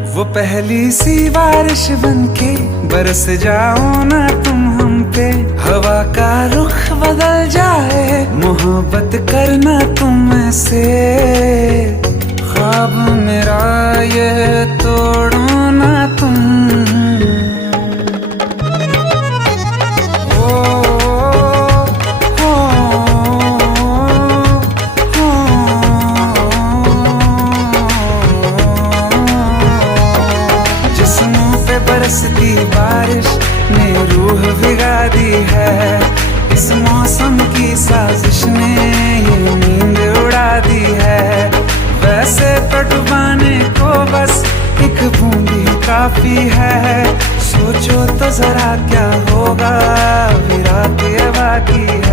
वो पहली सी बारिश बनके बरस जाओ ना तुम हम पे, हवा का रुख बदल जाए, मोहब्बत करना तुम से। ख्वाब मेरा ये तोड़ो ना तुम। बरसती बारिश ने रूह भिगा दी है, इस मौसम की साजिश ने ये नींद उड़ा दी है। वैसे तो डुबाने को बस एक बूंद ही काफी है, सोचो तो जरा क्या होगा, अभी रात ये बाकी है।